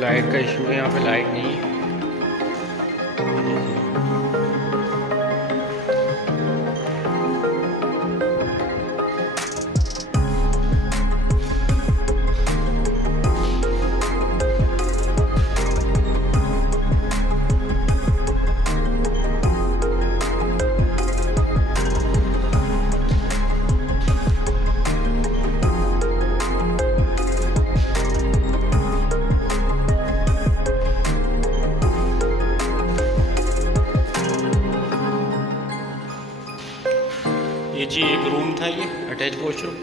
Light का issue है, यहाँ पे लाइट नहीं है। ये जी एक रूम था, ये अटैच वॉशरूम।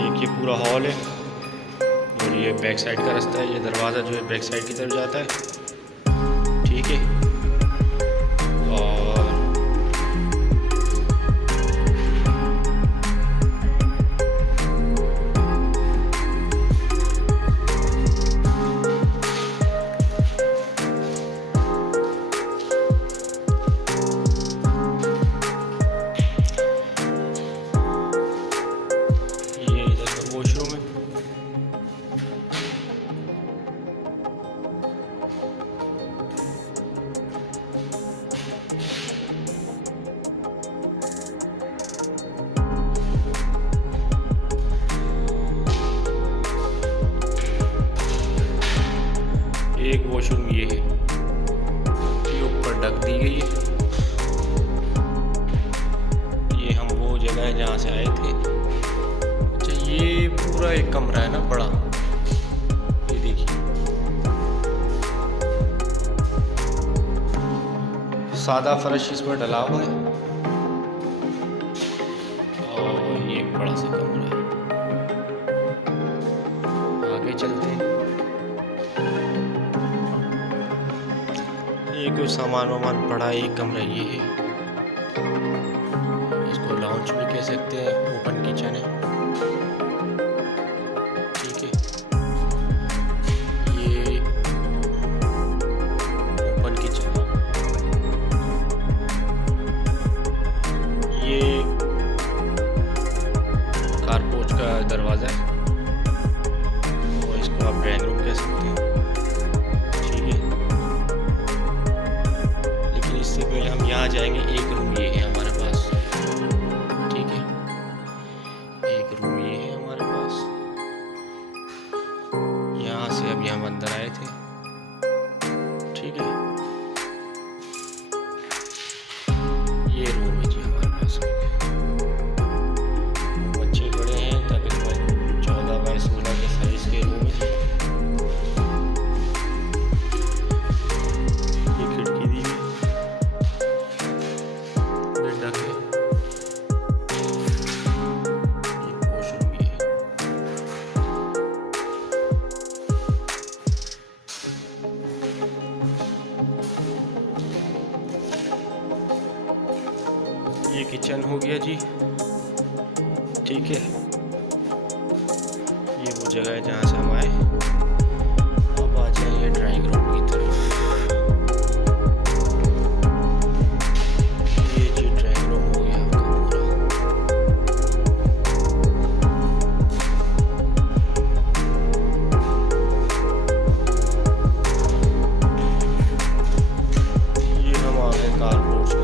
एक ये पूरा हॉल है और ये बैक साइड का रास्ता है। ये दरवाज़ा जो है बैक साइड की तरफ जाता है, ठीक है। और वॉशरूम है। एक वॉशरूम ये है, ये ऊपर ढक दी गई है। ये हम वो जगह है जहाँ से आए थे। ये पूरा एक कमरा है ना बड़ा, ये देखिए सादा फर्श इस पर डला हुआ है और ये एक बड़ा सा कमरा है। आगे चलते हैं। ये कोई सामान वामान पड़ा है। एक कमरा ये है, इसको लाउंज भी कह सकते हैं। ओपन किचन है, कारपोच का दरवाज़ा है और इसको आप ड्राइंग रूम कह सकते हैं, ठीक है। लेकिन इससे पहले हम यहाँ जाएंगे। एक रूम ये है हमारे पास, ठीक है। एक रूम ये है हमारे पास। यहाँ से अभी हम अंदर आए थे, ठीक है। ये रूम है जी हमारे पास। बच्चे बड़े हैं, तकरीबन 14 बाई 16 के साइज के रूम है। ये खिड़की दी है, बेड ढक है। ये वॉशरूम भी है। ये किचन हो गया जी, ठीक है। ये वो जगह है जहाँ से हम आए। अब आ जाइए ड्राइंग रूम की तरफ। ये जी ड्राइंग रूम हो गया आपका पूरा। ये हम आ गए कारपोर्च की तरफ।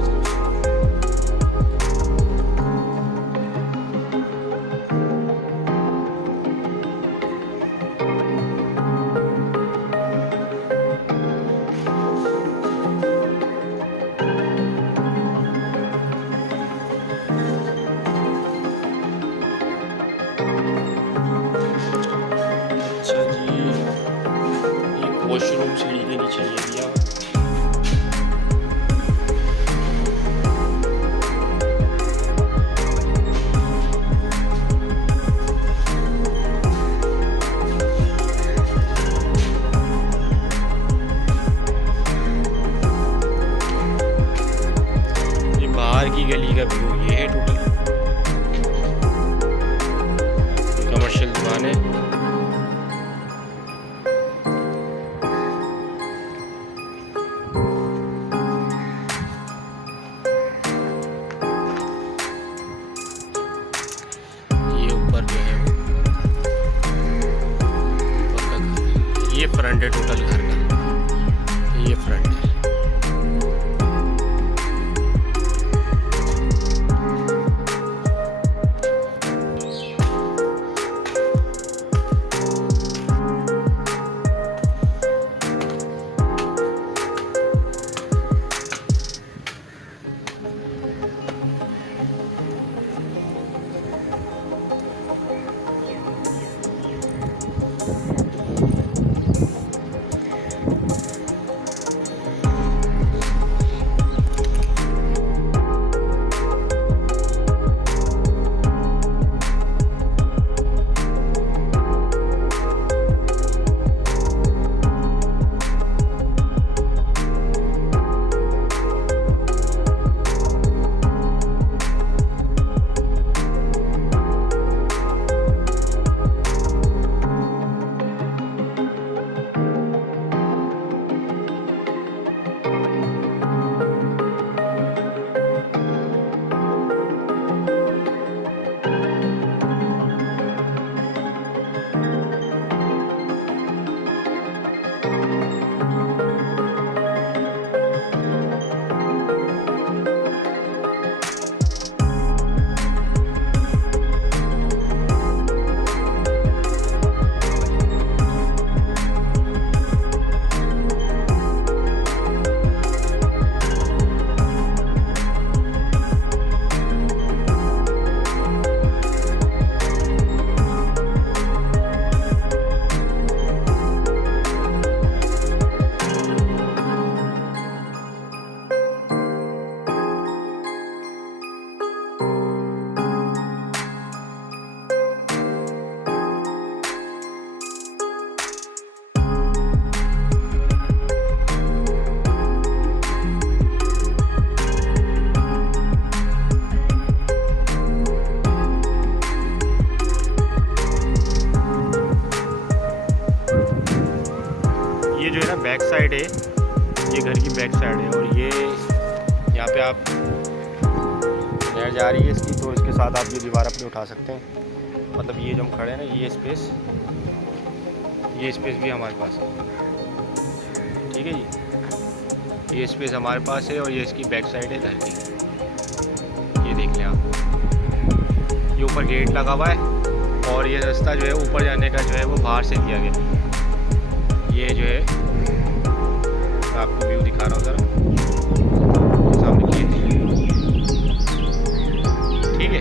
वॉशरूम सीढ़ी के नीचे ये दिया। ये बाहर की गली का व्यू ये है टोटल। कमर्शियल दुकान है। ये ऊपर जो है वो ऊपर का घर है। ये फ्रंट ये जो है ना बैक साइड है, ये घर की बैक साइड है, और ये यहाँ पे आप नहर जा रही है इसकी, तो इसके साथ आप ये दीवार अपनी उठा सकते हैं। मतलब ये जो हम खड़े हैं ना, ये स्पेस भी हमारे पास है। ठीक है जी, ये स्पेस हमारे पास है, और ये इसकी बैक साइड है घर की। ये देख लें आप, ये ऊपर गेट लगा हुआ है, और ये रास्ता जो है ऊपर जाने का जो है वो बाहर से दिया गया। ये जो है मैं आपको व्यू दिखा रहा हूँ ज़रा सामने, ठीक है।